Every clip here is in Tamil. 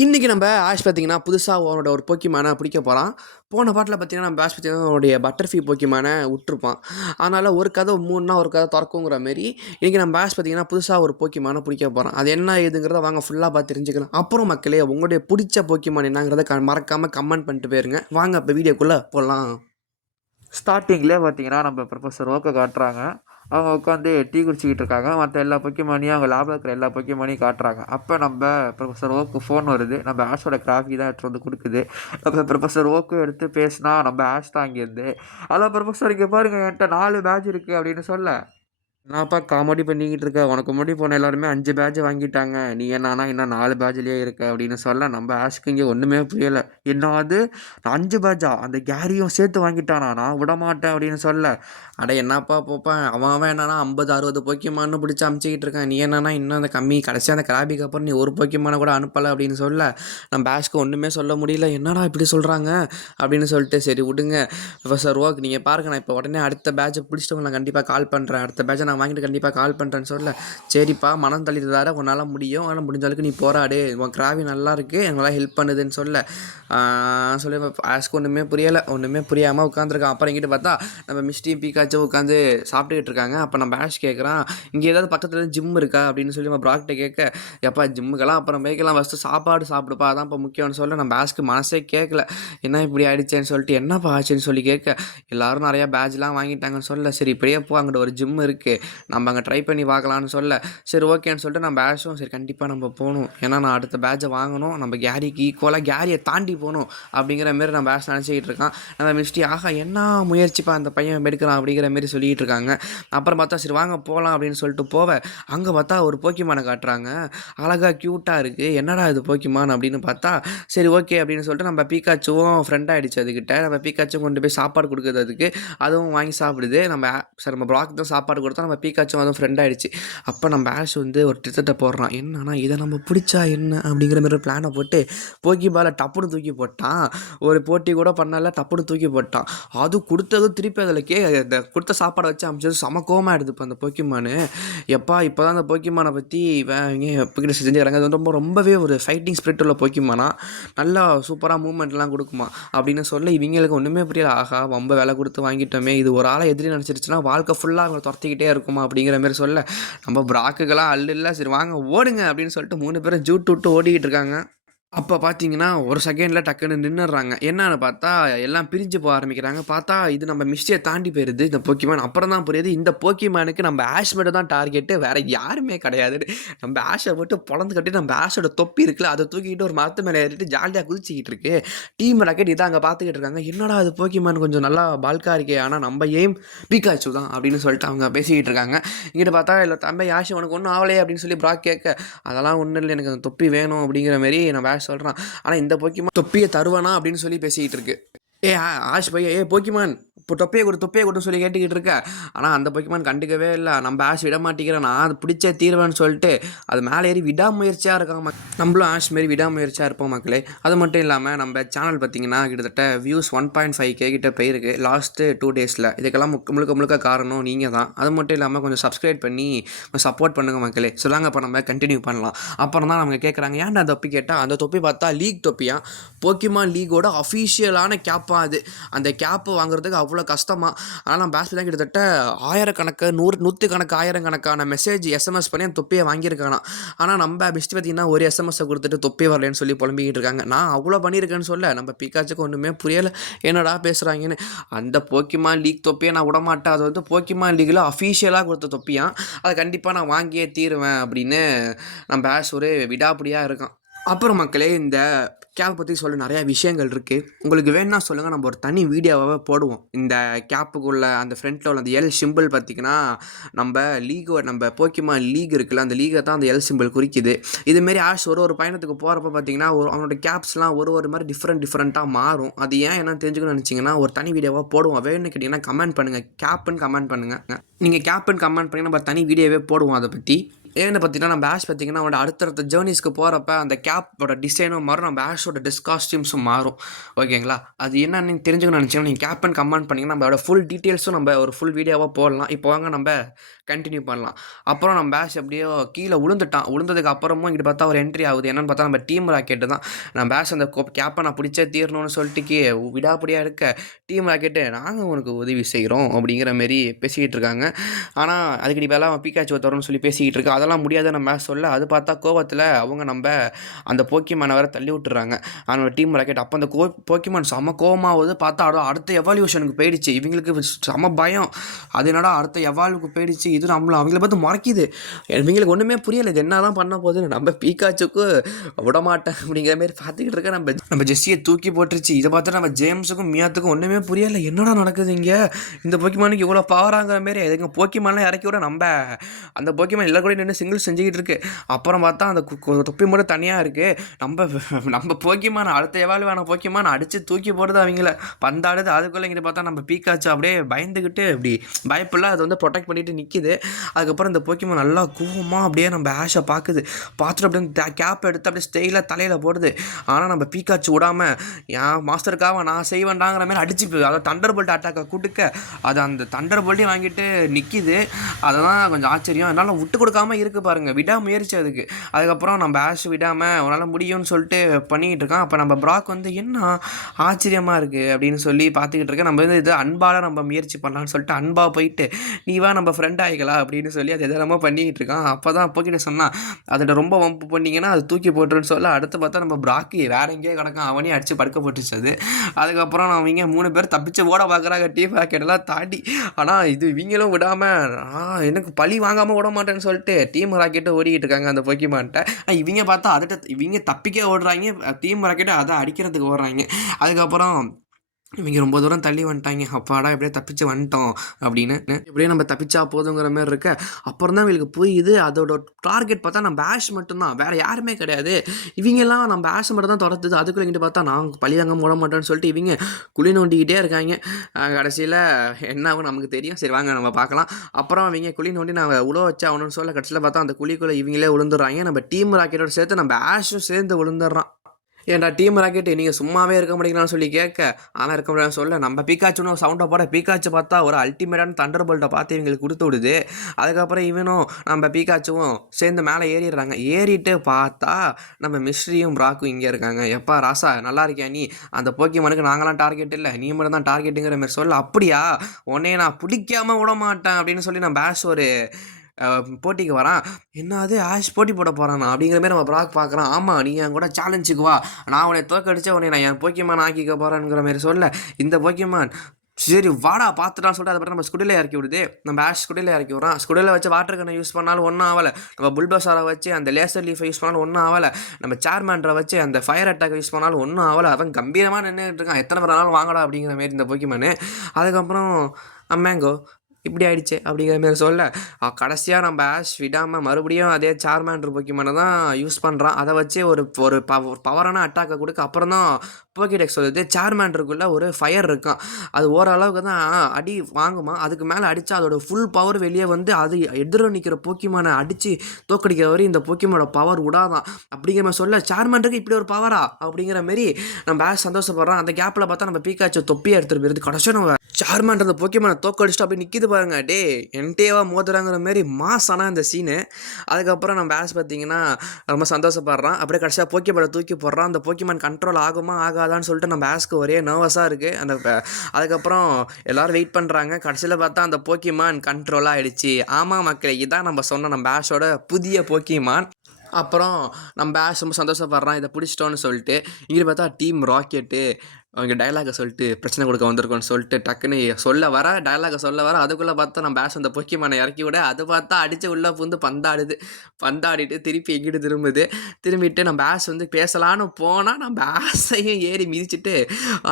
இன்றைக்கி நம்ம ஆஷ் பார்த்தீங்கன்னா புதுசாக அவனோட ஒரு போக்கிமான பிடிக்க போகிறான். போன பாட்டில் பார்த்தீங்கன்னா நம்ம ஆஷ் பார்த்தீங்கன்னா அவனுடைய பட்டர்ஃபீ போக்கிமான விட்டுருப்பான். அதனால் ஒரு கதை மூணுனா ஒரு கதை திறக்குங்கிற மாரி இன்றைக்கி நம்ம ஆஷ் பார்த்தீங்கன்னா புதுசாக ஒரு போக்கிமான பிடிக்க போகிறான். அது என்ன ஏதுங்கிறத வாங்க ஃபுல்லாக பார்த்து தெரிஞ்சுக்கலாம். அப்புறம் மக்களே உங்களுடைய பிடிச்ச போக்கிமான் என்னங்கிறத மறக்காமல் கமெண்ட் பண்ணிட்டு போயிருங்க. வாங்க இப்போ வீடியோக்குள்ளே போகலாம். ஸ்டார்டிங்லேயே பார்த்தீங்கன்னா நம்ம ப்ரொஃபஸர் ஓக்கை காட்டுறாங்க. அவங்க உட்காந்து டீ குடிச்சிக்கிட்டு இருக்காங்க. மற்ற எல்லா பொக்கிமானையும் அவங்க லேபில் இருக்கிற எல்லா பொக்கிமானையும் காட்டுறாங்க. அப்போ நம்ம ப்ரொஃபஸர் ஓக்கு ஃபோன் வருது. நம்ம ஆஷோட கிராஃபி தான் எடுத்து வந்து கொடுக்குது. நம்ம ப்ரொஃபஸர் ஓக்கு எடுத்து பேசினா நம்ம ஆஷ் தான் அங்கேருந்து, ஹலோ ப்ரொஃபஸர் இங்கே பாருங்கள் என்கிட்ட 4 பேட்ச் இருக்குது அப்படின்னு சொல்ல, என்னப்பா காமெடி பண்ணிக்கிட்டு இருக்க, உனக்கு முன்னாடி போன எல்லாருமே 5 பேட்ச் வாங்கிட்டாங்க, நீ என்னன்னா இன்னும் 4 பேட்ச்லேயே இருக்க அப்படின்னு சொல்ல, நம்ம ஆஷ்க்கு இங்கே ஒன்றுமே புரியலை. என்னது 5 பேட்சா, அந்த கேரியும் சேர்த்து வாங்கிட்டானா, நான் விடமாட்டேன் அப்படின்னு சொல்ல, அட என்னப்பா போப்பேன், அவன் என்னன்னா 50-60 போக்கியமானு பிடிச்சி அமுச்சிக்கிட்டு இருக்கான், நீ என்னன்னா இன்னும் அந்த கம்மி கடைசியாக அந்த கிராபிக்கு அப்புறம் நீ ஒரு போக்கியமான கூட அனுப்பலை அப்படின்னு சொல்ல, நம்ம ஆஷ்க்கு ஒன்றுமே சொல்ல முடியல. என்னடா இப்படி சொல்கிறாங்க அப்படின்னு சொல்லிட்டு, சரி விடுங்க ப்ரொஃபஸர் ஓக், நீங்கள் பாருங்க நான் இப்போ உடனே அடுத்த பேட்சை பிடிச்சிட்டு நான் கண்டிப்பாக கால் பண்ணுறேன், அடுத்த பேட்சை நான் வாங்கிட்டு கண்டிப்பாக கால் பண்ணுறேன்னு சொல்ல, சரிப்பா மனம் தள்ளிடுறாரு, உன்னால் முடியும், ஆனால் முடிஞ்ச அளவுக்கு நீ போராடு, உன் கிராவி நல்லா இருக்குது, எங்களால் ஹெல்ப் பண்ணுதுன்னு சொல்ல சொல்லி ஆஸ்க்கு ஒன்றுமே புரியாமல் உட்காந்துருக்கான். அப்புறம் இங்கிட்ட பார்த்தா நம்ம மிஸ்டி பீக்காச்சும் உட்காந்து சாப்பிட்டுக்கிட்டு இருக்காங்க. அப்போ நம்ம ஆஷ் கேட்குறான், இங்கே ஏதாவது பக்கத்தில் ஜிம் இருக்கா அப்படின்னு சொல்லி நம்ம ப்ராக்டை கேட்க, எப்பா ஜிம்முக்கெல்லாம் அப்புறம் மேய்க்கலாம், ஃபஸ்ட்டு சாப்பாடு சாப்பிடுப்பா அதான் இப்போ முக்கியம்னு சொல்ல, நம்ம ஆஷ்க்கு மனசே கேட்கல, என்ன இப்படி ஆயிடுச்சேன்னு சொல்லிட்டு, என்னப்பா ஆச்சுன்னு சொல்லி கேட்க, எல்லோரும் நிறையா பேட்ச்லாம் வாங்கிட்டாங்கன்னு சொல்ல, சரி இப்படியே போ அங்கிட்ட ஒரு ஜிம் இருக்குது, நம்ம அங்கே ட்ரை பண்ணி பார்க்கலான்னு சொல்ல, சரி ஓகேன்னு சொல்லிட்டு நம்ம பேட்சும் சரி கண்டிப்பாக நம்ம போகணும், ஏன்னா நான் அடுத்த பேட்சை வாங்கணும், நம்ம கேரிக்கு ஈக்குவலாக கேரியை தாண்டி போகணும் அப்படிங்கிற மாரி நம்ம பேட்ச் நினச்சிக்கிட்டு இருக்கான். நம்ம மிஸ்டி ஆகா என்ன முயற்சிப்பா அந்த பையன் எடுக்கிறான் அப்படிங்கிற மாரி சொல்லிகிட்டு இருக்காங்க. அப்புறம் பார்த்தா சரி வாங்க போகலாம் அப்படின்னு சொல்லிட்டு போவேன். அங்கே பார்த்தா ஒரு போக்கிமானை காட்டுறாங்க, அழகாக க்யூட்டாக இருக்குது, என்னடா இது போக்கிமான் அப்படின்னு பார்த்தா, சரி ஓகே அப்படின்னு சொல்லிட்டு நம்ம பீக்காச்சுவும் ஃப்ரெண்ட் ஆகிடுச்சு அதுக்கிட்ட, நம்ம பீக்காச்சும் கொண்டு போய் சாப்பாடு கொடுக்குறது அதுக்கு, அதுவும் வாங்கி சாப்பிடுது. நம்ம ப்ராக் தான் சாப்பாடு கொடுத்தா, நம்ம பீக்காச்சும் அதுவும் ஃப்ரெண்ட் ஆகிடுச்சு. அப்போ நம்ம ஆஷ் வந்து ஒரு திட்டத்தை போடுறான், என்னன்னா இதை நம்ம பிடிச்சா என்ன அப்படிங்கிற மாதிரி ஒரு பிளானை போட்டு போக்கி பாலை டப்புன்னு தூக்கி போட்டான். ஒரு போட்டி கூட பண்ணல, டப்புன்னு தூக்கி போட்டான். அது கொடுத்ததும் திருப்பி அதில் இந்த கொடுத்த சாப்பாடை வச்சு அமைச்சது செம கோவமாக எடுது இப்போ அந்த போக்கிமானு. எப்பா இப்போ தான் அந்த போக்கிமானை பற்றி இவங்க செஞ்சுக்கிறாங்க, அது வந்து ரொம்பவே ஒரு ஃபைட்டிங் ஸ்பிரிட் உள்ள போக்கிமானா, நல்லா சூப்பராக மூவ்மெண்ட்லாம் கொடுக்குமா அப்படின்னு சொல்ல, இவங்களுக்கு ஒன்றுமே புரியல. ஆகா ரொம்ப விலை கொடுத்து வாங்கிட்டோமே, இது ஒரு ஆளை எதிரி நினச்சிருச்சுன்னா வாழ்க்கை ஃபுல்லாக அவங்க துரத்திக்கிட்டே இருக்குமா அப்படிங்கிற மாதிரி சொல்ல, நம்ம பிராக்குக்கெல்லாம் அல்ல இல்லை, சரி வாங்க ஓடுங்க அப்படின்னு சொல்லிட்டு 3 பேரும் ஜூட்டு விட்டு ஓடிக்கிட்டு இருக்காங்க. அப்போ பார்த்தீங்கன்னா, ஒரு செகண்டில் டக்குன்னு நின்னுடுறாங்க. என்னான்னு பார்த்தா, எல்லாம் பிரிஞ்சு போக ஆரம்பிக்கிறாங்க. பார்த்தா, இது நம்ம மிஸ்டியை தாண்டி போயிருது இந்த போக்கிமான். அப்புறம் தான் புரியுது, இந்த போக்கிமானுக்கு நம்ம ஆஷ் மட்டும் தான் டார்கெட்டு, வேறு யாருமே கிடையாதுன்னு. நம்ம ஆஷை போட்டு பொழந்து கட்டி நம்ம ஆஷோட தொப்பி இருக்குல்ல, அதை தூக்கிக்கிட்டு ஒரு மரத்து மேலே ஏறிட்டு ஜாலியாக குதிச்சிக்கிட்டு இருக்கு. டீம் ராக்கெட் இதை அங்கே பார்த்துக்கிட்டு இருக்காங்க. என்னடா அது போக்கிமான் கொஞ்சம் நல்லா பால்கா இருக்கே, ஆனால் நம்ம எய்ம் பீக்காச்சு தான் அப்படின்னு சொல்லிட்டு அவங்க பேசிக்கிட்டு இருக்காங்க. இங்கிட்ட பார்த்தா, இல்லை தம்பி ஆஷ் உனக்கு ஒன்றும் ஆகலையே அப்படின்னு சொல்லி ப்ராக் கேட்க, அதெல்லாம் ஒன்றும் இல்லை, எனக்கு அந்த தொப்பி வேணும் அப்படிங்கிற மாரி நம்ம சொல்கிறான். ஆனால் இந்த போக்கிமான் தொப்பியை தருவானா அப்படின்னு சொல்லி பேசிக்கிட்டு இருக்கு. ஆஷ் பையன் போக்கிமான் இப்போ தொப்பையை கொடுன்னு சொல்லி கேட்டுக்கிட்டு இருக்க. ஆனால் அந்த போக்கிமான் கண்டுக்கவே இல்லை. நம்ம ஆஷ் விட மாட்டேங்கிறேன், நான் அது பிடிச்ச தீர்வேன்னு சொல்லிட்டு அது மேலே ஏறி விடாமுயற்சியாக இருக்காங்க. நம்மளும் ஆஷ் மாரி விடாமுயற்சியாக இருப்போம் மக்களே. அது மட்டும் இல்லாமல் நம்ம சேனல் பார்த்திங்கன்னா கிட்டத்தட்ட வியூஸ் 1.5K கிட்ட போயிருக்கு லாஸ்ட்டு 2 டேஸில். இதுக்கெல்லாம் முழுக்க காரணம் நீங்கள் தான். அது மட்டும் இல்லாமல் கொஞ்சம் சப்ஸ்கிரைப் பண்ணி கொஞ்சம் சப்போர்ட் பண்ணுங்கள் மக்களே. சொல்லாங்க இப்போ நம்ம கண்டினியூ பண்ணலாம். அப்புறம் தான் அவங்க கேட்குறாங்க, ஏன்டா அந்த தொப்பி கேட்டால், அந்த தொப்பி பார்த்தா லீக் தொப்பியா, போக்கிமான் லீகோட அஃபீஷியலான கேப்பாக அது. அந்த கேப்பு வாங்குறதுக்கு அவ்வளோ கஷ்டமாக. ஆனால் நம்ம பேஸ்ல தான் கிட்டத்தட்ட ஆயிரக்கணக்கு நூற்றுக்கணக்கு ஆயிரக்கணக்கான மெசேஜ் எஸ்எம்எஸ் பண்ணி அந்த தொப்பியை வாங்கியிருக்கானா. ஆனால் நம்ம பெஸ்ட் பார்த்திங்கன்னா ஒரு எஸ்எம்எஸை கொடுத்துட்டு தொப்பி வரலன்னு சொல்லி புலம்பிக்கிட்டு இருக்காங்க. நான் அவ்வளோ பண்ணியிருக்கேன்னு சொல்ல, நம்ம பீக்காச்சுக்கு ஒன்றுமே புரியலை, என்னடா பேசுகிறாங்கன்னு. அந்த போக்கிமான் லீக் தொப்பியை நான் விடமாட்டேன், அது வந்து போக்கிமான் லீகில் அஃபீஷியலாக கொடுத்த தொப்பியான், அதை கண்டிப்பாக நான் வாங்கியே தீருவேன் அப்படின்னு நம்ம பேஸ் ஒரு விடாப்பிடியாக இருக்கான். அப்புறம் மக்களே, இந்த கேப் பற்றி சொல்ல நிறையா விஷயங்கள் இருக்குது. உங்களுக்கு வேணும்னா சொல்லுங்கள், நம்ம ஒரு தனி வீடியோவாகவே போடுவோம். இந்த கேப்புக்குள்ளே அந்த ஃப்ரண்ட்டில் உள்ள அந்த எல் சிம்பிள் பார்த்திங்கன்னா, நம்ம போக்கிமான் லீக் இருக்குல்ல, அந்த லீகை தான் அந்த எல் சிம்பிள் குறிக்குது. இதுமாரி ஆஷ் ஒரு பயணத்துக்கு போகிறப்ப பார்த்திங்கன்னா அவனோட கேப்ஸ்லாம் ஒரு மாதிரி டிஃப்ரெண்ட்டாக மாறும். அது ஏன் என்னன்னு தெரிஞ்சுக்கணும்னு நினச்சிங்கன்னா ஒரு தனி வீடியோவாக போடுவோம். வேணும்னு கேட்டிங்கன்னா கமெண்ட் பண்ணுங்கள், கேப்புன்னு கமெண்ட் பண்ணுங்கள். நீங்கள் கேப்புன்னு கமெண்ட் பண்ணி நம்ம தனி வீடியோவே போடுவோம் அதை பற்றி. ஏன்னு பார்த்தீங்கன்னா, நம்ம ஆஷ் பார்த்திங்கன்னா அவனோட அடுத்தடுத்த ஜேர்னிஸ்க்கு போகிறப்ப அந்த கேப்போட டிசைனும் மாறும், நம்ம ஆஷோட காஸ்டியூம்ஸும் மாறும். ஓகேங்களா? அது என்னன்னு நீங்கள் தெரிஞ்சுக்கணும்னு நினச்சிங்கன்னா நீங்கள் கேப் அண்ட் கமெண்ட் பண்ணிங்கன்னா நம்மளோட ஃபுல் டீட்டெயில்ஸும் நம்ம ஒரு ஃபுல் வீடியோவாக போடலாம். இப்போ வாங்க நம்ம கன்டினியூ பண்ணலாம். அப்புறம் நம்ம பேஷ் எப்படியோ கீழே விழுந்துட்டான். விழுந்ததுக்கு அப்புறமும் இங்கிட்டு பார்த்தா ஒரு என்ட்ரி ஆகுது. என்னன்னு பார்த்தா நம்ம டீம் ராக்கெட்டு தான். நான் பேஷ் அந்த கேப்பை நான் பிடிச்சே தீரணும்னு சொல்லிட்டு விடாப்பிடியா இருக்க, டீம் ராக்கெட்டு நாங்கள் உனக்கு உதவி செய்கிறோம் அப்படிங்கிற மாரி பேசிக்கிட்டு இருக்காங்க. ஆனால் அதுக்கு நீ வேலை அவன் பீக்காச்சு தரோன்னு சொல்லி பேசிக்கிட்டு இருக்கா. அதெல்லாம் முடியாத நம்ம பேஷ் சொல்ல, அது பார்த்தா கோவத்தில் அவங்க நம்ம அந்த போக்கிமானை வேற தள்ளி விட்டுறாங்க. அவனோட டீம் ராக்கெட். அப்போ அந்த போக்கிமான் செம கோவமாகுது. பார்த்தா அடுத்த எவால்யூஷனுக்கு போயிடுச்சு. இவங்களுக்கு செம பயம். அது என்னடா அடுத்த எவால்வுக்கு போயிடுச்சு, இது அவங்கள பார்த்து மறைக்குது. இவங்களுக்கு ஒன்றுமே புரியலை, இது என்ன தான் பண்ண போகுதுன்னு. நம்ம பீக்காச்சுக்கு விடமாட்டேன் அப்படிங்கிற மாதிரி பார்த்துக்கிட்டு இருக்க நம்ம ஜெஸ்ஸியை தூக்கி போட்டுருச்சு. இதை பார்த்து நம்ம ஜேம்ஸுக்கும் மியாத்துக்கும் ஒன்றுமே புரியலை, என்னடா நடக்குது இங்கே, இந்த போக்கிமானுக்கு இவ்வளோ பவராங்கிற மாரி. எதுங்க போக்கிமான்லாம் இறக்கி விட நம்ம அந்த போக்கிமான் எல்லா கூட நின்று சிங்கிள் செஞ்சுக்கிட்டு இருக்கு. அப்புறம் பார்த்தா அந்த தொப்பி மட்டும் தனியாக இருக்குது. நம்ம போக்கிமான் அடுத்த எவால்வான போக்கிமான் அடித்து தூக்கி போடுறது அவங்கள பந்தாடுது. அதுக்குள்ளே இங்கிட்ட பார்த்தா நம்ம பீக்காச்சு அப்படியே பயந்துக்கிட்டு இப்படி பயப்பில்ல அது வந்து ப்ரொடெக்ட் பண்ணிட்டு நிற்கிது. அதுக்கப்புறம் இந்த போக்கிமான் நல்லா கோவமாக அப்படியே நம்ம ஆஷை பார்த்துட்டு அப்படியே கேப் எடுத்து அப்படியே ஸ்டைலாக தலையில் போடுது. ஆனால் நம்ம பீக்காச்சு விடாமல் என் மாஸ்டருக்காக நான் செய்வேண்டாங்கிற மாதிரி அடிச்சு அதாவது தண்டர் போல்ட் அட்டாக்கை கொடுக்க அது அந்த தண்டர் போல்ட்டையும் வாங்கிட்டு நிற்கிது. அதெல்லாம் கொஞ்சம் ஆச்சரியம். என்னால் விட்டு கொடுக்காம இருக்குது பாருங்கள், விடாமுயற்சி அதுக்கு. அதுக்கப்புறம் நம்ம ஆஷ் விடாமல் உன்னால் முடியும்னு சொல்லிட்டு பண்ணிக்கிட்டு இருக்கான். அப்போ நம்ம ப்ராக் வந்து என்ன ஆச்சரியமாக இருக்குது அப்படின்னு சொல்லி பார்த்துக்கிட்டு இருக்கேன். நம்ம வந்து இது அன்பால் நம்ம முயற்சி பண்ணலான்னு சொல்லிட்டு அன்பாக போயிட்டு நீ வா நம்ம ஃப்ரெண்ட் ஆகிக்கலாம் அப்படின்னு சொல்லி அது எதெல்லாமோ பண்ணிக்கிட்டு இருக்கான். அப்போ தான் அப்போக்கிட்ட சொன்னான், அதில் ரொம்ப வம்பு பண்ணிங்கன்னா அது தூக்கி போட்டுருன்னு சொல்ல அடுத்து பார்த்தா நம்ம ப்ராக்கி வேற எங்கேயோ கிடக்கும், அவனே அடித்து படுக்க போட்டுச்சு அது. அதுக்கப்புறம் அவங்க 3 பேர் தப்பிச்சு ஓட பார்க்குறாங்க டீம் ராக்கெட்டெல்லாம் தாண்டி. ஆனால் இது இவங்களும் விடாமல் எனக்கு பழி வாங்காமல் விட மாட்டேன்னு சொல்லிட்டு டீம் ராக்கெட்டு ஓடிக்கிட்டு இருக்காங்க அந்த போக்கிமான்ட்ட. இவங்க பார்த்தா இவங்க தப்பிக்க ஓடுறாங்க, டீம் ராக்கெட்டு அதை அடிக்கிறதுக்கு ஓடுறாங்க. அதுக்கப்புறம் இவங்க ரொம்ப தூரம் தள்ளி வந்துட்டாங்க. அப்பாடா எப்படியே தப்பிச்சு வந்துட்டோம் அப்படின்னு. எப்படியே நம்ம தப்பிச்சா போதுங்கிற மாதிரி இருக்க. அப்புறம் தான் இவங்களுக்கு புரியுது அதோட டார்கெட் பார்த்தா நம்ம ஆஷ் மட்டும்தான், வேறு யாருமே கிடையாது. இவங்கெல்லாம் நம்ம ஆஷ் மட்டும் தான் துரத்துது. அதுக்குள்ளே இங்கிட்ட பார்த்தா நான் பழி வாங்க போட மாட்டேன்னு சொல்லிட்டு இவங்க குழி நோண்டிக்கிட்டே இருக்காங்க. கடைசியில் என்ன ஆகும் நமக்கு தெரியும். சரி வாங்க நம்ம பார்க்கலாம். அப்புறம் அவங்க குழி நோண்டி நான் உழவ வச்சா அவனு சொல்ல கடைசியில் பார்த்தா அந்த குழிக்குள்ளே இவங்களே விழுந்துடுறாங்க. நம்ம டீம் ராக்கெட்டோட சேர்த்து நம்ம ஆஷும் சேர்ந்து விழுந்துடுறான். ஏன்டா டீம் ராக்கெட்டு நீங்கள் சும்மாவே இருக்க மாட்டேங்களான்னு சொல்லி கேட்க, ஆனால் இருக்க முடியாதுன்னு சொல்ல நம்ம பீக்காச்சுன்னு சவுண்டை போட பீக்காச்சு பார்த்தா ஒரு அல்டிமேட்டான தண்டர் போல்ட்டை பார்த்து இவங்களுக்கு கொடுத்து விடுது. அதுக்கப்புறம் இவனும் நம்ம பீக்காச்சுவும் சேர்ந்து மேலே ஏறிடுறாங்க. ஏறிட்டு பார்த்தா நம்ம மிஸ்ட்ரியும் ப்ராக்கும் இங்கே இருக்காங்க. எப்பா ராசா நல்லா இருக்கியா நீ, அந்த போக்கிமானுக்கு நாங்களாம் டார்கெட் இல்லை, நீ மட்டும் தான் டார்கெட்டுங்கிற மாதிரி சொல்ல. அப்படியா உன்னைய நான் பிடிக்காம விட மாட்டேன் அப்படின்னு சொல்லி நான் பேஷ் ஒரு போட்டிக்கு வரான். என்னது ஆஷ் போட்டி போட போகிறானா அப்படிங்கிற மாதிரி நம்ம ப்ராக் பார்க்குறான். ஆமாம் நீ என் கூட சேலஞ்சுக்கு வா, நான் உன்னை தோக்கடிச்சா உன்னை நான் என் போக்கிமான் ஆக்கிக்க போகிறேங்கிற மாதிரி சொல்ல இந்த போக்கிமான் சரி வாடா பார்த்துட்டான்னு சொல்லிட்டு அதுக்கப்புறம் நம்ம ஸ்குடியில் இறக்கி விடுது. நம்ம ஆஷ் ஸ்குடியில் இறக்கி விட்றான். ஸ்குடியில் வச்சு வாட்டர் கண்ணை யூஸ் பண்ணாலும் ஒன்றும் ஆகலை. நம்ம புல்பசாரை வச்சு அந்த லேசர் லீஃபை யூஸ் பண்ணாலும் ஒன்றும் ஆகலை. நம்ம சேர்மேண்டரை வச்சு அந்த ஃபயர் அட்டாக் யூஸ் பண்ணாலும் ஒன்றும் ஆகலை. அவன் கம்பீரமாக நின்றுட்டு இருக்கான். எத்தனை பேர் நாளும் வாங்கடா அப்படிங்கிற மாரி இந்த போக்கிமானு. அதுக்கப்புறம் அம்மேங்கோ இப்படி ஆயிடுச்சு அப்படிங்கிற மாரி சொல்ல கடைசியாக நம்ம ஆஷ் விடாமல் மறுபடியும் அதே சார்மேண்டர் போக்கிமானை தான் யூஸ் பண்ணுறான். அதை வச்சு ஒரு ஒரு பவரான அட்டாக்கை கொடுக்க. அப்புறம் தான் போக்கிடெக்ஸ் சொல்லுது சேர்மேண்டருக்குள்ளே ஒரு ஃபயர் இருக்கான், அது ஓரளவுக்கு தான் அடி வாங்குமா, அதுக்கு மேலே அடித்தா அதோட ஃபுல் பவர் வெளியே வந்து அது எதிர நிற்கிற போக்கிமானை அடித்து தோக்கடிக்கிற வரை இந்த போக்கிமானோட பவர் விடாதான் அப்படிங்கிற மாதிரி சொல்ல சார்மேண்டருக்கு இப்படி ஒரு பவரா அப்படிங்கிற மாரி நம்ம ஆஷ் சந்தோஷப்படுறான். அந்த கேப்பில் பார்த்தா நம்ம பீக்காச்சு தொப்பியை எடுத்துகிட்டு போயிருது. கடைசியாக நம்ம சார்மேண்டர் அந்த போக்கிமானை தோக்கடிச்சுட்டு அப்படி நிற்கிது பாருங்க, டே என்டேவா மோதுறாங்கிற மாரி மாசானா இந்த சீனு. அதுக்கப்புறம் நம்ம ஆஷ் பார்த்தீங்கன்னா ரொம்ப சந்தோஷப்படுறான். அப்படியே கடைசியாக போக்கிமானை தூக்கி போடுறான். அந்த போக்கிமான் கண்ட்ரோல் ஆகுமா ஆகாதான்னு சொல்லிட்டு நம்ம ஆஷ்க்கு ஒரே நர்வஸாக இருக்குது. அதுக்கப்புறம் எல்லோரும் வெயிட் பண்ணுறாங்க. கடைசியில் பார்த்தா அந்த போக்கிமான் கண்ட்ரோலாக ஆகிடுச்சு. ஆமாம் மக்களே, இதான் நம்ம சொன்ன நம்ம ஆஷோட புதிய போக்கிமான். அப்புறம் நம்ம ஆஷ் ரொம்ப சந்தோஷப்படுறான் இதை பிடிச்சிட்டோன்னு சொல்லிட்டு. இங்கே பார்த்தா டீம் ராக்கெட்டு அவங்க டைலாகை சொல்லிட்டு பிரச்சனை கொடுக்க வந்திருக்கோன்னு சொல்லிட்டு டக்குன்னு டைலாகை சொல்ல வர அதுக்குள்ளே பார்த்தா நம்ம பேஷ் அந்த போக்கிமானை இறக்கி விட அது பார்த்தா அடித்து உள்ளே புந்து பந்தாடிட்டு திருப்பி எங்கிட்டு திரும்பிட்டு நம்ம பேஷ் வந்து பேசலான்னு போனால் நம்ம பேஷையும் ஏறி மிதிச்சுட்டு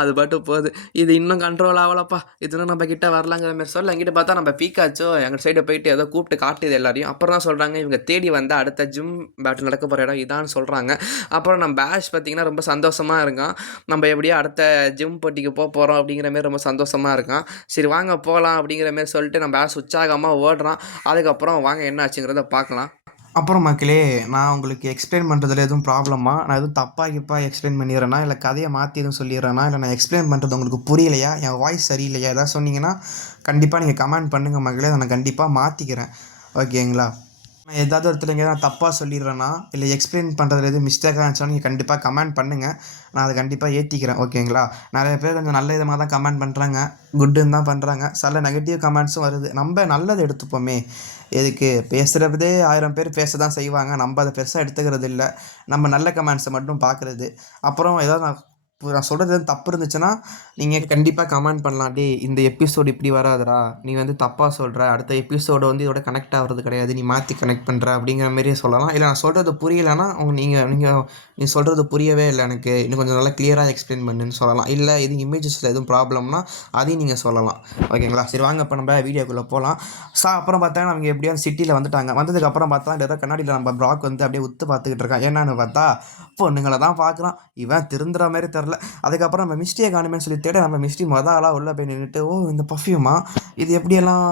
அது பாட்டு போகுது. இது இன்னும் கண்ட்ரோல் ஆகலப்பா, இதுன்னு நம்ம கிட்டே வரலாங்கிற மாதிரி சொல்ல எங்கிட்ட பார்த்தா நம்ம பீக்காச்சோ எங்கள் சைடை போயிட்டு ஏதோ கூப்பிட்டு காட்டுது எல்லாரையும். அப்புறம் தான் சொல்கிறாங்க இவங்க தேடி வந்து அடுத்த ஜிம் பேட்டில் நடக்க போகிற இடம் இதான்னு சொல்கிறாங்க. அப்புறம் நம்ம பேஷ் பார்த்திங்கன்னா ரொம்ப சந்தோஷமாக இருக்கான். நம்ம எப்படியோ அடுத்த ஜிம் போட்டிக்கு போகிறோம் அப்படிங்கிற மாதிரி ரொம்ப சந்தோஷமாக இருக்கான். சரி வாங்க போகலாம் அப்படிங்கிற மாதிரி சொல்லிட்டு நம்ம ஆஷ் உற்சாகமாக ஓடுறான். அதுக்கப்புறம் வாங்க என்ன ஆச்சுங்கிறத பார்க்கலாம். அப்புறம் மக்களே, நான் உங்களுக்கு எக்ஸ்பிளைன் பண்ணுறதுல எதுவும் ப்ராப்ளமா? நான் எதுவும் தப்பா கிப்பா எக்ஸ்பிளைன் பண்ணிடுறேனா? இல்லை கதையை மாற்றி எதுவும் சொல்லிடுறேனா? இல்லை நான் எக்ஸ்பிளைன் பண்ணுறது உங்களுக்கு புரியலையா? என் வாய்ஸ் சரியில்லையா? ஏதாவது சொன்னீங்கன்னா கண்டிப்பாக நீங்கள் கமெண்ட் பண்ணுங்கள் மக்களே. அதை நான் கண்டிப்பாக மாற்றிக்கிறேன். ஓகேங்களா? நான் ஏதாவது இடத்துல எங்கேயாவது நான் தப்பாக சொல்லிடுறேனா? இல்லை எக்ஸ்பிளைன் பண்ணுறதுல எதுவும் மிஸ்டேக்காக இருந்துச்சுன்னா நீங்கள் கண்டிப்பாக கமெண்ட் பண்ணுங்கள். நான் அதை கண்டிப்பாக ஏற்றிக்கிறேன். ஓகேங்களா? நிறைய பேர் கொஞ்சம் நல்ல விதமாக தான் கமெண்ட் பண்ணுறாங்க, குட்டுன்னு தான் பண்ணுறாங்க. சில நெகட்டிவ் கமெண்ட்ஸும் வருது. நம்ம நல்லதை எடுத்துப்போமே. எதுக்கு பேசுகிறதே 1000 பேர் பேச தான் செய்வாங்க. நம்ம அதை பெருசாக எடுத்துக்கிறது இல்லை. நம்ம நல்ல கமெண்ட்ஸை மட்டும் பார்க்குறது. அப்புறம் ஏதாவது நான் சொல்கிறது எதுவும் தப்பு இருந்துச்சுன்னா நீங்கள் கண்டிப்பாக கமெண்ட் பண்ணலாம். டேய், இந்த எபிசோடு இப்படி வராதுடா, நீ வந்து தப்பாக சொல்கிற, அடுத்த எபிசோடு வந்து இதோட கனெக்ட் ஆகிறது கிடையாது, நீ மாற்றி கனெக்ட் பண்ணுற அப்படிங்கிற மாதிரியே சொல்லலாம். இல்லை நான் சொல்கிறது புரியலைன்னா நீ சொல்கிறது புரியவே இல்லை, எனக்கு இன்னும் கொஞ்சம் நல்லா கிளியராக எக்ஸ்பிளைன் பண்ணுன்னு சொல்லலாம். இல்லை இது இமேஜஸில் எதுவும் ப்ராப்ளம்னா அதையும் நீங்கள் சொல்லலாம். ஓகேங்களா? சரி வாங்க இப்போ நம்ம வீடியோக்குள்ளே போகலாம். அப்புறம் பார்த்தா அவங்க எப்படியோ சிட்டியில் வந்துட்டாங்க. வந்ததுக்கப்புறம் பார்த்தா ஏதோ கண்ணாடியில் நம்ம ப்ராக் வந்து அப்படியே உத்து பார்த்துக்கிட்டு இருக்கான். என்னன்னு பார்த்தா பொண்ணுங்களை தான் பார்க்குறான். இவன் திருந்துற மாதிரி தெரில. அதுக்கப்புறம் நம்ம மிஸ்டியை காணுமேன்னு சொல்லி தேட நம்ம மிஸ்டி ஆளாக உள்ளே போய் நின்றுட்டு, ஓ இந்த பர்ஃப்யூமா, இது எப்படியெல்லாம்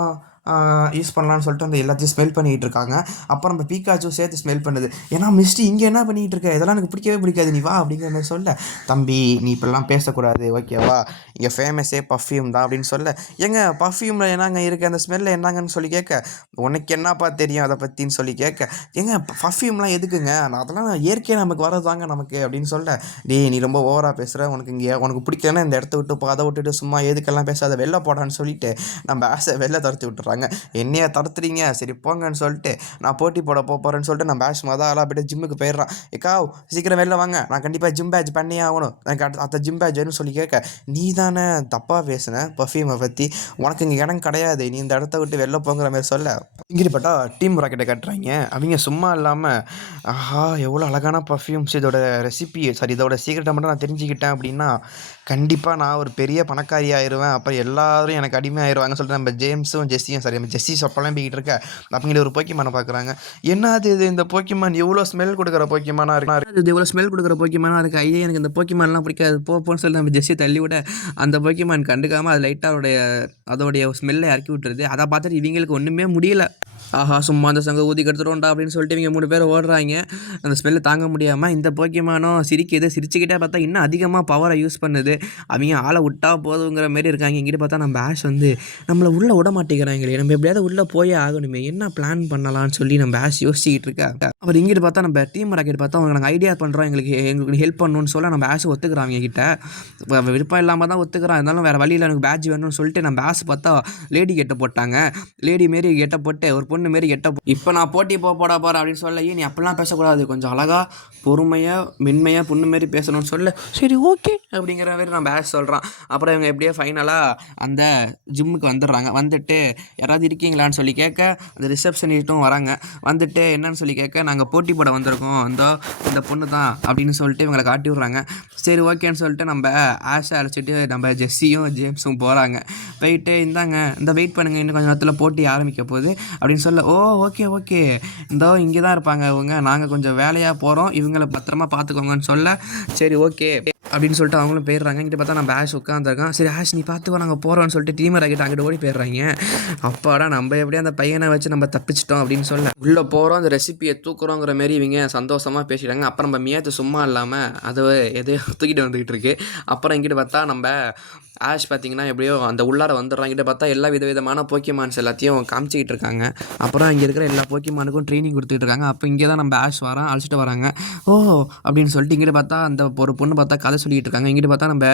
யூஸ் பண்ணலான்னு சொல்லிட்டு அந்த எல்லாத்தையும் ஸ்மெல் பண்ணிகிட்டு இருக்காங்க. அப்புறம் நம்ம பீக்காச்சும் சேர்த்து ஸ்மெல் பண்ணுது. ஏன்னா மிஸ்டி இங்கே என்ன பண்ணிகிட்டு இருக்க, இதெல்லாம் எனக்கு பிடிக்கவே பிடிக்காது, நீ வா அப்படிங்கிற மாதிரி சொல்ல, தம்பி நீ இப்படிலாம் பேசக்கூடாது ஓகேவா, இங்கே ஃபேமஸே பர்ஃப்யூம் தான் அப்படின்னு சொல்ல, ஏங்க பர்ஃப்யூமில் என்னங்க இருக்குது, அந்த ஸ்மெல்லில் என்னங்கன்னு சொல்லி கேட்க, உனக்கு என்னப்பா தெரியும் அதை பற்றின்னு சொல்லி கேட்க, ஏங்க பர்ஃப்யூம்லாம் எதுக்குங்க, அதெல்லாம் இயற்கையாக நமக்கு வரதாங்க நமக்கு அப்படின்னு சொல்ல, டேய் நீ ரொம்ப ஓவராக பேசுகிற, உனக்கு பிடிக்கலன்னா இந்த இடத்த விட்டு அதை விட்டுட்டு சும்மா எதுக்கெல்லாம் பேசாத, வெளில போடான்னு சொல்லிட்டு நம்ம ஆசை வெளில துரத்தி விட்டுறாங்க. என்னையா தடுத்துறீங்க, சரி போங்கன்னு சொல்லிட்டு நான் போட்டி போட போகிறேன்னு சொல்லிட்டு நான் பேட்ச் ஆளாக போய்ட்டு ஜிம்முக்கு போயிடுறான். ஏக்கா சீக்கிரம் வெளில வாங்க, நான் கண்டிப்பாக ஜிம் பேட்ச் பண்ணியே ஆகணும், எனக்கு அடுத்த ஜிம் பேட்ச் வேணும்னு சொல்லி கேட்க, நீ தானே தப்பாக பேசுன பர்ஃப்யூமை பற்றி, உனக்கு இங்கே இடம் கிடையாது, நீ இந்த இடத்த விட்டு வெளில போங்கிற மாதிரி சொல்ல, இங்கிட்டு பட்டா டீம் ராக்கெட்டை கட்டுறாங்க. அவங்க சும்மா இல்லாமல், ஆஹா எவ்வளோ அழகான பர்ஃப்யூம்ஸ், இதோட ரெசிபி இதோட சீக்கிரட்டை மட்டும் நான் தெரிஞ்சுக்கிட்டேன் அப்படின்னா கண்டிப்பாக நான் ஒரு பெரிய பணக்காரி ஆயிடுவேன், அப்புறம் எல்லாரும் எனக்கு அடிமை ஆயிடுவாங்கன்னு சொல்லிட்டு நம்ம ஜேம்ஸும் ஜெஸ்ஸியும் நம்ம ஜெஸ்ஸி புலம்பிக்கிட்டு இருக்க, அப்படிங்கிற ஒரு போக்கிமானை பார்க்குறாங்க. என்னது இது, இந்த போக்கிமான் எவ்வளோ ஸ்மெல் கொடுக்குற போக்கிமானா இருக்கு, இது எவ்வளோ ஸ்மெல் கொடுக்குற போக்கிமானா இருக்குது, ஐயே எனக்கு இந்த போக்கிமான்லாம் பிடிக்காது போன்னு சொல்லி நம்ம ஜெஸ்ஸி தள்ளி விட, அந்த போக்கிமான் கண்டுக்காமல் அது லைட்டாக அதோடைய ஸ்மெல்லை இறக்கி விட்டுருது. அதை பார்த்துட்டு இவங்களுக்கு ஒன்றுமே முடியல. ஆஹா சும்மா அந்த சங்க ஊதி கெடுத்துட்டோம்டா அப்படின்னு சொல்லிட்டு இவங்க 3 பேர் ஓடுறாங்க. அந்த ஸ்மெல்லு தாங்க முடியாமல் இந்த போக்கிமானும் சிரிச்சுக்கிட்டே பார்த்தா இன்னும் அதிகமாக பவரை யூஸ் பண்ணுது. அவங்க ஆளை விட்டா போதுங்கிற மாரி இருக்காங்க. இங்கிட்ட பார்த்தா நம்ம ஆஷ் வந்து நம்மளை உள்ளே விட மாட்டேங்கிறாங்களே, நம்ம எப்படியாவது உள்ளே போயே ஆகணுமே, என்ன பிளான் பண்ணலான்னு சொல்லி நம்ம ஆஷ் யோசிச்சுக்கிட்டு இருக்கா. அப்புறம் இங்கிட்டு பார்த்தா நம்ம டீம் ராக்கெட் பார்த்தா அவங்க நாங்கள் ஐடியா பண்ணுறோம், எங்களுக்கு ஹெல்ப் பண்ணணும்னு சொல்ல நம்ம ஆஷ் ஒத்துக்கிறாங்க. கிட்ட விருப்பம் இல்லாமல் தான் ஒத்துக்கிறான், இருந்தாலும் வேறு வழியில் எனக்கு பேட்ச் வேணும்னு சொல்லிட்டு நம்ம ஆஷ் பார்த்தா லேடி கெட்ட போட்டாங்க. லேடி மாரி கெட்ட போட்டு ஒரு பொண்ணு மாரி இப்போ நான் போட்டி போட போகிறேன் அப்படின்னு சொல்ல, நீ அப்படிலாம் பேசக்கூடாது, கொஞ்சம் அழகாக பொறுமையாக மென்மையாக பொண்ணு மாரி பேசணும்னு சொல்ல, சரி ஓகே அப்படிங்கிற மாதிரி நான் பேஷ் சொல்கிறான். அப்புறம் இவங்க எப்படியோ ஃபைனலாக அந்த ஜிம்முக்கு வந்துடுறாங்க. வந்துட்டு யாராவது இருக்கீங்களான்னு சொல்லி கேட்க, அந்த ரிசப்ஷனிஸ்ட்டும் வராங்க. வந்துட்டு என்னன்னு சொல்லி கேட்க, நாங்கள் போட்டி போட வந்திருக்கோம், இந்த பொண்ணு தான் அப்படின்னு சொல்லிட்டு இவங்களை காட்டி விட்றாங்க. சரி ஓகேன்னு சொல்லிட்டு நம்ம ஆஷை அழைச்சிட்டு நம்ம ஜெஸ்ஸியும் ஜேம்ஸும் போகிறாங்க. போயிட்டு இந்தாங்க இந்த வெயிட் பண்ணுங்கள், இன்னும் கொஞ்சம் நேரத்தில் போட்டி ஆரம்பிக்க போகுது அப்படின்னு சொல்ல, ஓ ஓகே இங்கே தான் இருப்பாங்க இவங்க, நாங்கள் கொஞ்சம் வேலையாக போகிறோம், இவங்களை பத்திரமா பார்த்துக்கோங்கன்னு சொல்ல, சரி ஓகே அப்படின்னு சொல்லிட்டு அவங்களும் போயிடுறாங்க. இங்கிட்ட பார்த்தா நம்ம ஆஷ் உட்காந்துருக்கான். சரி ஆஷ் நீ பார்த்துக்கோ நாங்கள் போகிறோம்னு சொல்லிட்டு டீமர் ஆகிட்டு அங்கிட்ட ஓடி போயிடுறாங்க. அப்பாடா நம்ம எப்படியும் அந்த பையனை வச்சு நம்ம தப்பிச்சிட்டோம் அப்படின்னு சொல்ல, உள்ளே போகிறோம் அந்த ரெசிபியை தூக்குறோங்கிற மாரி இவங்க சந்தோஷமாக பேசிட்டாங்க. அப்புறம் நம்ம மியாத்து சும்மா இல்லாமல் அதை எதையோ தூக்கிட்டு வந்துக்கிட்டு இருக்கு. அப்புறம் இங்கிட்ட பார்த்தா நம்ம ஆஷ் பார்த்திங்கன்னா எப்படியோ அந்த உள்ளார வந்துடுறாங்க. கிட்ட பார்த்தா எல்லா விதமான போக்கிமான்ஸ் எல்லாத்தையும் காமிச்சிக்கிட்டு இருக்காங்க. அப்புறம் இங்கே இருக்கிற எல்லா போக்கிமானுக்கும் ட்ரைனிங் கொடுத்துட்டு இருக்காங்க. அப்போ இங்கே தான் நம்ம ஆஷ் அழைச்சிட்டு வராங்க. ஓ அப்படின்னு சொல்லிட்டு இங்கிட்ட பார்த்தா அந்த ஒரு பொண்ணு பார்த்தா கதை சொல்லிகிட்டு இருக்காங்க. இங்கிட்ட பார்த்தா நம்ம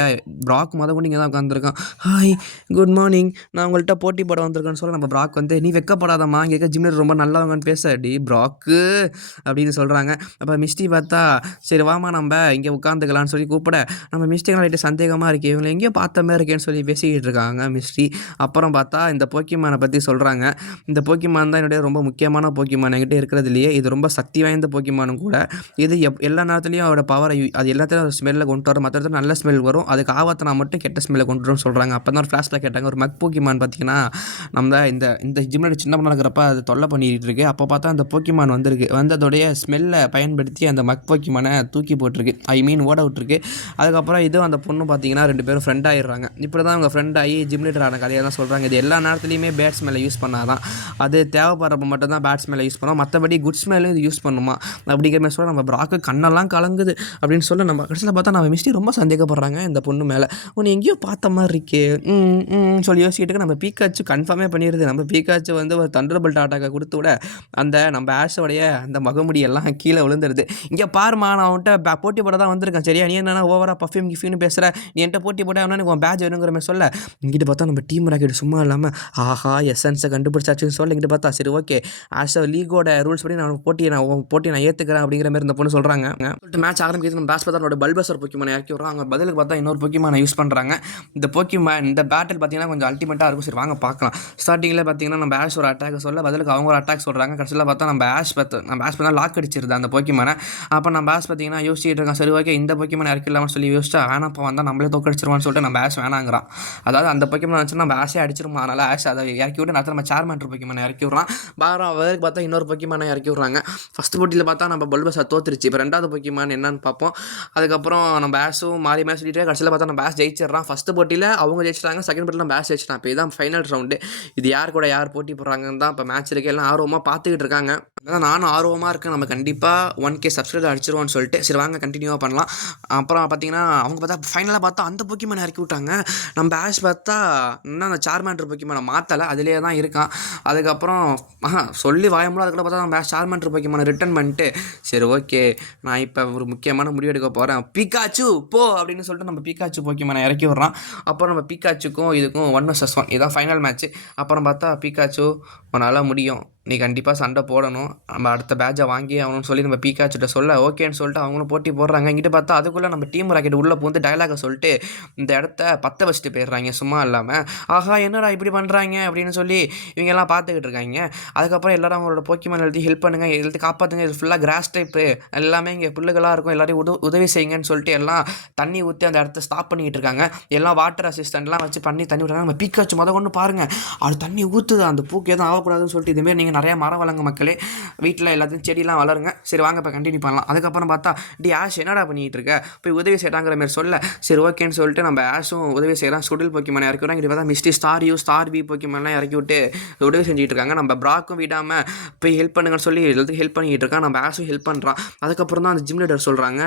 ப்ராக் கொண்டு இங்கே தான் உட்காந்துருக்கான். ஹாய் குட் மார்னிங், நான் உங்கள்கிட்ட போட்டி போட வந்திருக்கேன்னு சொல்ல, நம்ம ப்ராக் வந்து நீ வெக்கப்படாதம்மா, இங்கே இருக்க ஜிம்னர் ரொம்ப நல்லவங்கன்னு பேச, டி ப்ராக்கு அப்படின்னு சொல்கிறாங்க. அப்போ மிஸ்டி பார்த்தா சரி வாமா நம்ம இங்கே உட்காந்துக்கலான்னு சொல்லி கூப்பிட, நம்ம மிஸ்டிக்கெலாம் லைட்டு சந்தேகமாக இருக்குது, இவங்களை எங்கேயோ பார்த்த இருக்கேன்னு சொல்லி பேசிக்கிட்டு இருக்காங்க மிஸ்ட்ரி. அப்புறம் பார்த்தா இந்த போக்கிமானை பற்றி சொல்கிறாங்க. இந்த போக்கிமான் தான் என்னுடைய ரொம்ப முக்கியமான போக்கிமான் என்கிட்ட இருக்கிறதுலையே, இது ரொம்ப சக்தி வாய்ந்த போக்கிமானும் கூட. இது எல்லா நேரத்துலையும் அவரோட பவரை அது எல்லாத்தையும் ஸ்மெல்லில் கொண்டு வரும், மற்ற இடத்துல நல்ல ஸ்மெல் வரும், அதுக்கு ஆபத்தினா மட்டும் கெட்ட ஸ்மெல்லை கொண்டு வரும்னு சொல்கிறாங்க. அப்போ தான் ஃப்ளாஷ்பேக் கேட்டாங்க. ஒரு மக் போக்கிமான் பார்த்தீங்கன்னா நம்ம இந்த ஜிம்மில் சின்ன பண்ண இருக்கிறப்ப அது தொல்லை பண்ணிகிட்டு இருக்கு. அப்போ பார்த்தா அந்த போக்கிமான் வந்து அதோடைய ஸ்மெல்லை பயன்படுத்தி அந்த மக் போக்கிமானை தூக்கி போட்டிருக்கு, ஓட விட்டுருக்கு. அதுக்கப்புறம் இதுவும் அந்த பொண்ணு பார்த்தீங்கன்னா 2 பேரும் ஃப்ரெண்ட் ஆயிடுறாங்க. சொல்கிறாங்க. இப்படி தான் அவங்க ஃப்ரெண்ட் ஆகி ஜிம் லீடர் ஆன கதையை தான் சொல்கிறாங்க. இது எல்லா நேரத்துலையுமே பேட் ஸ்மெல்லை யூஸ் பண்ணாதான், அது தேவைப்படுறப்ப மட்டும் தான் பேட் ஸ்மெல்லை யூஸ் பண்ணோம், மற்றபடி குட் ஸ்மெல்லும் இது யூஸ் பண்ணுமா அப்படிங்கிற மாதிரி சொல்ல நம்ம ப்ராக்கு கண்ணெல்லாம் கலங்குது அப்படின்னு சொல்ல நம்ம கடைசியில் பார்த்தா நம்ம மிஸ்டி ரொம்ப சந்தேகப்படுறாங்க இந்த பொண்ணு மேலே. உன்னை எங்கேயோ பார்த்த மாதிரி இருக்கே சொல்லி யோசிக்கிட்டு நம்ம பீக்காச்சு கன்ஃபார்மே பண்ணிடுது. நம்ம பீக்காச்சு வந்து ஒரு தண்டர்பல்ட் அட்டாக்கை கொடுத்து விட அந்த நம்ம ஆஷோடைய அந்த முகமுடியெல்லாம் கீழே விழுந்துருது. இங்கே பாருமா, நான் அவன்கிட்ட போட்டி போட தான் வந்திருக்கேன், சரியா? நீ என்ன ஓவராக பர்ஃப்யூம் கிஃப்யூன்னு பேசுகிற, நீ என்கிட்ட போட்டி போட எனக்கு உன் பேட்ச் வேணுங்கிற மாதிரி சொல்ல, இங்கிட்ட பார்த்தா நம்ம டீம் ராக்கெட் சும்மா இல்லாமல் ஆஹா எசன்ஸை கண்டுபிடிச்சாச்சுன்னு சொல்ல, இங்கிட்ட பார்த்தா சரி ஓகே ஆஸ் அ லீகோட ரூல்ஸ் படி நான் போட்டியை நான் ஏற்றுக்கிறேன் அப்படிங்கிற மாதிரி இந்த பொண்ணு சொல்கிறாங்க. சொல்லிட்டு மேட்ச் ஆரம்பிக்கிறது நம்ம பேட்ச் பார்த்தா அவனோட பல்பசர் போக்கிமானை இறக்கி விட்றாங்க. அங்கே பதிலுக்கு பார்த்தா இன்னொரு போக்கிமானை யூஸ் பண்ணுறாங்க. இந்த போக்கிமான் இந்த பேட்டில் பார்த்தீங்கன்னா கொஞ்சம் அல்டிமேட்டாக இருக்கும். சரி வாங்க பார்க்கலாம். ஸ்டார்டிங்கில் பார்த்தீங்கன்னா நம்ம ஆஷ் ஒரு அட்டாக் சொல்ல, பதிலுக்கு அவங்க ஒரு அட்டாக் சொல்கிறாங்க. கடைசியில் பார்த்தா நம்ம ஆஷ் பார்த்தா லாக் அடிச்சிருது அந்த போக்கிமானை. அப்போ நம்ம ஆஷ் பார்த்தீங்கன்னா யோசிச்சுட்டு இருக்கோம், சரி ஓகே இந்த போக்கிமானை இறக்கிடலாம்னு சொல்லி யோசிச்சா வேணாப்பா வந்தால் நம்மளே தோக்கடிச்சிருவான்னு சொல்லிட்டு நம்ம ஆஷ் வேணாங்கிறான். அதாவது அந்த போக்கிமான் வச்சு நம்ம ஆஷே அடிச்சிருமா, அதனால் ஆஷ் அதை இறக்கி விட்டு நான் நம்ம சார்மேண்டர் போக்கிமானை இறக்கி விட்றான். அவருக்கு பார்த்தா இன்னொரு போக்கிமானை இறக்கி விட்றாங்க. ஃபஸ்ட் போட்டியில் பார்த்தா நம்ம பல்பஸை தோத்துருச்சு. இப்போ ரெண்டாவது போக்கிமான் என்னன்னு பார்ப்போம். அதுக்கப்புறம் நம்ம ஆஷும் மாறி மேட்ச் சொல்லிட்டு கடைசியில் பார்த்தா நம்ம ஆஷ் ஜெயிச்சிடறான். ஃபஸ்ட்டு போட்டியில் அவங்க ஜெயிச்சிட்டாங்க, செகண்ட் போட்டியில் நம்ம ஆஷ் ஜெயிச்சிட்டான். இப்போ இதான் ஃபைனல் ரவுண்டு. இது யார் கூட யார் போட்டி போடுறாங்கன்னு தான் இப்போ மேட்ச் இருக்கு. எல்லாம் ஆர்வமாக பார்த்துக்கிட்டு இருக்காங்க. அதான் நானும் ஆர்வமாக இருக்கேன், நம்ம கண்டிப்பாக 1K சப்ஸ்கிரைபர் அடிச்சிருவோன்னு சொல்லிட்டு. சரி வாங்க கண்டினியூவாக பண்ணலாம். அப்புறம் பார்த்தீங்கன்னா அவங்க பார்த்தா ஃபைனலாக பார்த்தா அந்த போக்கிமானை இறக்கி விட்டாங்க. நம்ம ஆஷ் பார்த்தா இன்னும் அந்த சார்மேண்டர் போக்கிமானை மாற்றலை, அதிலே தான் இருக்கான். அதுக்கப்புறம் சொல்லி வாயமுடியும். அதுக்குள்ள பார்த்தா நம்ம சார்மேண்டர் போக்கிமானை ரிட்டர்ன் பண்ணிட்டு சரி ஓகே நான் இப்போ ஒரு முக்கியமான முடிவு எடுக்க போகிறேன், பீக்காச்சு போ அப்படின்னு சொல்லிட்டு நம்ம பீக்காச்சு போக்கிமானை இறக்கி விட்றான். அப்புறம் நம்ம பீக்காச்சுக்கும் இதுக்கும் 1vs1 இதான் ஃபைனல் மேட்ச்சு. அப்புறம் பார்த்தா பீக்காச்சு உன்னால் முடியும், நீ கண்டிப்பாக சண்டை போடணும், நம்ம அடுத்த பேட்சை வாங்கி ஆகணும்னு சொல்லி நம்ம பீக்காச்சுட்ட சொல்ல ஓகேன்னு சொல்லிட்டு அவங்களும் போட்டி போடுறாங்க. இங்கிட்ட பார்த்தா அதுக்குள்ளே நம்ம டீம் ராக்கெட் உள்ளே பூந்து டைலாகை சொல்லிட்டு இந்த இடத்த பற்ற வச்சுட்டு போயிடுறாங்க சும்மா இல்லாமல். ஆஹா என்னடா இப்படி பண்ணுறாங்க அப்படின்னு சொல்லி இவங்கெல்லாம் பார்த்துக்கிட்டு இருக்காங்க. அதுக்கப்புறம் எல்லாரும் அவங்களோட போக்கிமான் எழுதி ஹெல்ப் பண்ணுங்கள், எழுதி காப்பாற்றுங்க, இது ஃபுல்லாக கிராஸ் டைப்பு எல்லாமே இங்கே புல்லுகளாக இருக்கும், எல்லாரையும் உதவி செய்யுங்கன்னு சொல்லிட்டு எல்லாம் தண்ணி ஊற்றி அந்த இடத்த ஸ்டாப் பண்ணிக்கிட்டு இருக்காங்க. எல்லாம் வாட்டர் அசிஸ்டண்ட்லாம் வச்சு தண்ணி விட்றாங்க. நம்ம பீக்காச்சு கொண்டு பாருங்கள், அது தண்ணி ஊற்றுது, அந்த பூக்கு எதுவும் ஆகக்கூடாதுன்னு சொல்லிட்டு இதுமாரி நீங்கள் நிறையா மரம் வளங்க மக்களே, வீட்டில் எல்லாத்தையும் செடியெலாம் வளருங்க. சரி வாங்க இப்போ கண்டினியூ பண்ணலாம். அதுக்கப்புறம் பார்த்தா ஆஷ் என்னடா பண்ணிகிட்டு இருக்க, போய் உதவி செய்யறாங்கிற மாதிரி சொல்ல சரி ஓகேன்னு சொல்லிட்டு நம்ம ஆஷும் உதவி செய்யலாம். சுடில் போக்கிமானை இறக்கி விட்றாங்க. இங்கே பார்த்தா மிஸ்டி ஸ்டார் யூ ஸ்டார் வி போக்கிமான்லாம் இறக்கி விட்டு உதவி செஞ்சுட்டு இருக்காங்க. நம்ம ப்ராக்கும் விடாமல் போய் ஹெல்ப் பண்ணுங்கன்னு சொல்லி எல்லாத்துக்கும் ஹெல்ப் பண்ணிக்கிட்டு இருக்கான். நம்ம ஆஷும் ஹெல்ப் பண்ணுறான். அதுக்கப்புறம் தான் அந்த ஜிம் லீடர் சொல்கிறாங்க,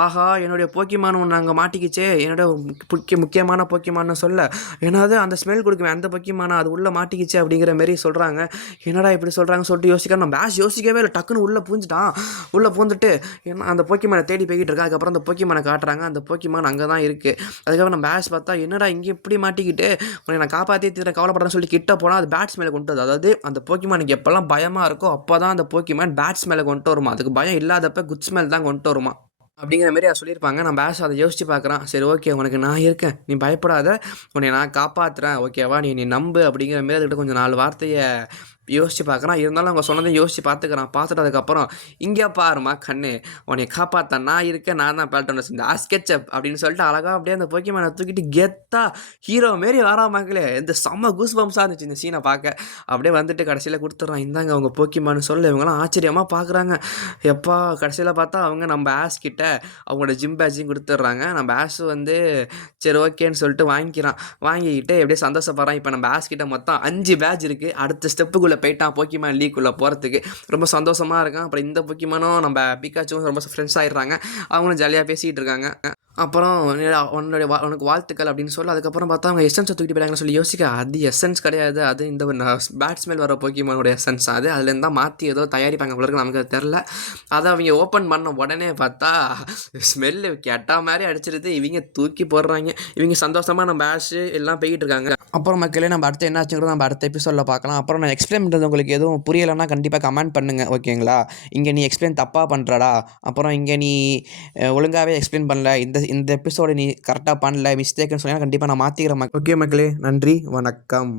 ஆஹா என்னுடைய போக்கிமான் ஒன்று அங்கே மாட்டிக்கிச்சே, என்னோட முக்கியமான போக்கிமான்னு சொல்ல என்னது அந்த ஸ்மெல் கொடுக்குவேன் அந்த போக்கிமானா அது உள்ளே மாட்டிக்கிச்சு அப்படிங்கிற மாதிரி சொல்கிறாங்க. என்னடா இப்படி சொல்கிறாங்கன்னு சொல்லிட்டு யோசிக்க நம்ம ஆஷ் யோசிக்கவே இல்லை, டக்குன்னு உள்ளே பூந்துட்டான். உள்ளே பூந்துட்டு என்ன அந்த போக்கிமானை தேடி போய்கிட்டு இருக்கா. அதுக்கப்புறம் அந்த போக்கிமானை காட்டுறாங்க. அந்த போக்கிமான் அங்கே தான் இருக்குது. அதுக்கப்புறம் நம்ம ஆஷ் பார்த்தா என்னடா இங்கே இப்படி மாட்டிக்கிட்டு உன்னை நான் காப்பாற்றி தீர கவலைப்படுறேன்னு சொல்லி கிட்ட போனால் அது பேட்ஸ் மேலே கொண்டு வருது. அதாவது அந்த போக்கிமானுக்கு எப்போல்லாம் பயமாக இருக்கோ அப்போ தான் அந்த போக்கிமான் பேட்ஸ் மேலே கொண்டு வருமா, அதுக்கு பயம் இல்லாதப்ப குட் ஸ்மெல் தான் கொண்டு வருமா அப்படிங்கிற மாதிரி அதை சொல்லியிருப்பாங்க. நம்ம ஆஷ் அதை யோசிச்சு பார்க்குறான். சரி ஓகே உனக்கு நான் இருக்கேன், நீ பயப்படாத, உன்னை நான் காப்பாற்றுறேன் ஓகேவா, நீ நம்பு அப்படிங்கிற மாரி அதுக்கிட்ட கொஞ்சம் 4 வார்த்தையை யோசிச்சு பார்க்குறான். இருந்தாலும் அவங்க சொன்னதை யோசிச்சு பார்த்துக்கிறான். பார்த்துட்டு அதுக்கப்புறம் இங்கே பாருமா கண்ணு, உன்னை காப்பாற்ற நான் இருக்கேன், நான் தான் பேல்டன் இந்த ஆஸ்கெச்சப் அப்படின்னு சொல்லிட்டு அழகாக அப்படியே அந்த போக்கிமானை தூக்கிட்டு கெத்தா ஹீரோ மாரி வரா மக்களே. இந்த செம்ம கூஸ் பம்ஸாக இருந்துச்சு இந்த சீனை பார்க்க. அப்படியே வந்துட்டு கடைசியில் கொடுத்துட்றான், இந்தாங்க அவங்க போக்கிமான்னு சொல்ல இவங்கெல்லாம் ஆச்சரியமாக பார்க்குறாங்க. எப்பா கடைசியில் பார்த்தா அவங்க நம்ம ஆஷ் கிட்ட அவங்களோட ஜிம் பேட்சையும் கொடுத்துட்றாங்க. நம்ம ஆஷ் வந்து சரி ஓகேன்னு சொல்லிட்டு வாங்கிக்கிறான். வாங்கிக்கிட்டு எப்படியே சந்தோஷப்படுறான். இப்போ நம்ம ஆஷ் கிட்ட மொத்தம் 5 பேட்ச் இருக்குது. அடுத்த ஸ்டெப்புக்குள்ளே போயிட்டான் போக்கிமான் லீக்குள்ளே போகிறதுக்கு. ரொம்ப சந்தோஷமாக இருக்கான். அப்புறம் இந்த போக்கிமானும் நம்ம பிக்காச்சும் ரொம்ப ஃப்ரெண்ட்ஸ் ஆகிடுறாங்க. அவங்களும் ஜாலியாக பேசிகிட்டு இருக்காங்க. அப்புறம் உனக்கு வாழ்த்துக்கள் அப்படின்னு சொல்லி அதுக்கப்புறம் பார்த்தா அவங்க எசன்ஸை தூக்கிட்டு போயிட்டாங்கன்னு சொல்லி யோசிக்க அது எசன்ஸ் கிடையாது, அது இந்த பேட்ஸ்மேன் வர போக்கிமானோட எசன்ஸ் அதுலேருந்து தான் மாற்றி ஏதோ தயாரிப்பாங்க போல இருக்கு, நமக்கு தெரில. அதை அவங்க ஓப்பன் பண்ண உடனே பார்த்தா ஸ்மெல்லு கெட்டா மாதிரி அடிச்சிருது. இவங்க தூக்கி போடுறாங்க. இவங்க சந்தோஷமாக நம்ம ஆஷ் எல்லாம் போய்கிட்டு இருக்காங்க. அப்புறம் மக்களே நம்ம அடுத்து என்ன ஆச்சுங்கிறத நம்ம அடுத்த எபிசோடில் பார்க்கலாம். அப்புறம் நான் எக்ஸ்பிளைன் பண்ணுறது உங்களுக்கு எதுவும் புரியலைன்னா கண்டிப்பாக கமெண்ட் பண்ணுங்கள் ஓகேங்களா. இங்கே நீ எக்ஸ்பிளைன் தப்பாக பண்ணுறடா, அப்புறம் இங்கே நீ ஒழுங்காகவே எக்ஸ்பிளைன் பண்ணல, இந்த எபிசோடு நீ கரெக்டாக பண்ணல மிஸ்டேக்குன்னு சொன்னால் கண்டிப்பாக நான் மாற்றிக்கிறேன். ஓகே மக்களே, நன்றி, வணக்கம்.